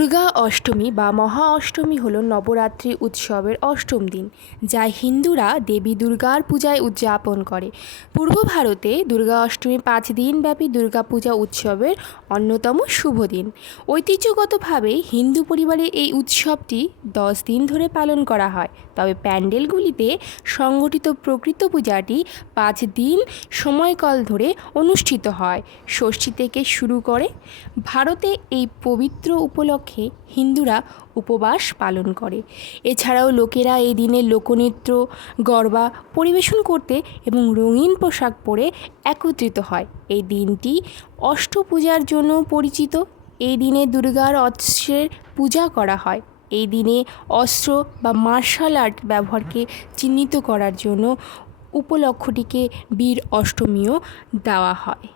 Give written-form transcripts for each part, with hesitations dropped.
দুর্গা অষ্টমী বা মহা অষ্টমী হল নবরাত্রি উৎসবের অষ্টম দিন, যা হিন্দুরা দেবী দুর্গার পূজায় উদযাপন করে। পূর্ব ভারতে দুর্গা অষ্টমী 5 দিনব্যাপী দুর্গাপূজা উৎসবের অন্যতম শুভ দিন। ঐতিহ্যগতভাবে হিন্দু পরিবারে এই উৎসবটি 10 দিন ধরে পালন করা হয়, তবে প্যান্ডেলগুলিতে সংগঠিত প্রকৃত পূজাটি 5 দিন সময়কাল ধরে অনুষ্ঠিত হয়। ষষ্ঠী থেকে শুরু করে ভারতে এই পবিত্র উপলক্ষে হিন্দুরা উপবাস পালন করে। এছাড়াও লোকেরা এই দিনে লোকনৃত্য, গরবা পরিবেশন করতে এবং রঙিন পোশাক পরে একত্রিত হয়। এই দিনটি অষ্টপূজার জন্য পরিচিত। এই দিনে দুর্গার অস্ত্রের পূজা করা হয়। এই দিনে অস্ত্র বা মার্শাল আর্ট ব্যবহারকে চিহ্নিত করার জন্য উপলক্ষটিকে বীর অষ্টমীও দেওয়া হয়।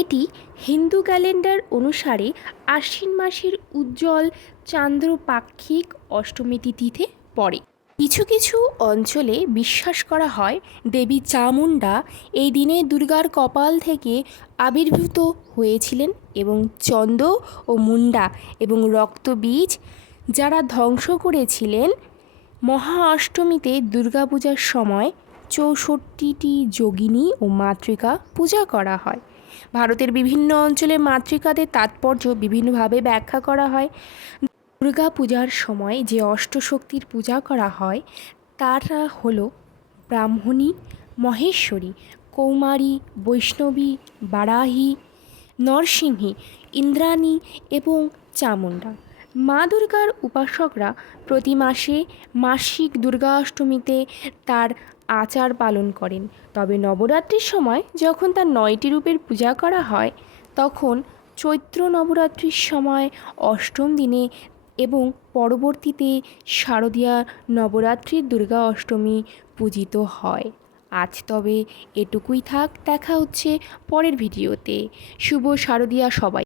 এটি হিন্দু ক্যালেন্ডার অনুসারে আশ্বিন মাসের উজ্জ্বল চান্দ্রপাক্ষিক অষ্টমী তিথিতে পড়ে। কিছু কিছু অঞ্চলে বিশ্বাস করা হয় দেবী চামুণ্ডা এই দিনে দুর্গার কপাল থেকে আবির্ভূত হয়েছিলেন এবং চন্দ্র ও মুন্ডা এবং রক্তবীজ যারা ধ্বংস করেছিলেন। মহা অষ্টমীতে দুর্গাপূজার সময় 64টি যোগিনী ও মাতৃকা পূজা করা হয়। ভারতের বিভিন্ন অঞ্চলে মাতৃকাদের তাৎপর্য বিভিন্নভাবে ব্যাখ্যা করা হয়। দুর্গা পূজার সময় যে অষ্টশক্তির পূজা করা হয় তারা হলো ব্রাহ্মণী, মহেশ্বরী, কৌমারী, বৈষ্ণবী, বারাহী, নরসিংহী, ইন্দ্রাণী এবং চামুণ্ডা। মা দুর্গার উপাসকরা প্রতি মাসে মাসিক দুর্গা অষ্টমীতে তার আচার পালন করেন, তবে নবরাত্রির সময় যখন তার 9টি রূপের পূজা করা হয় তখন চৈত্র নবরাত্রির সময় অষ্টম দিনে এবং পরবর্তীতে শারদীয়া নবরাত্রির দুর্গা অষ্টমী পূজিত হয়। আজ তবে এটুকুই থাক, দেখা হচ্ছে পরের ভিডিওতে। শুভ শারদীয়া সবাই।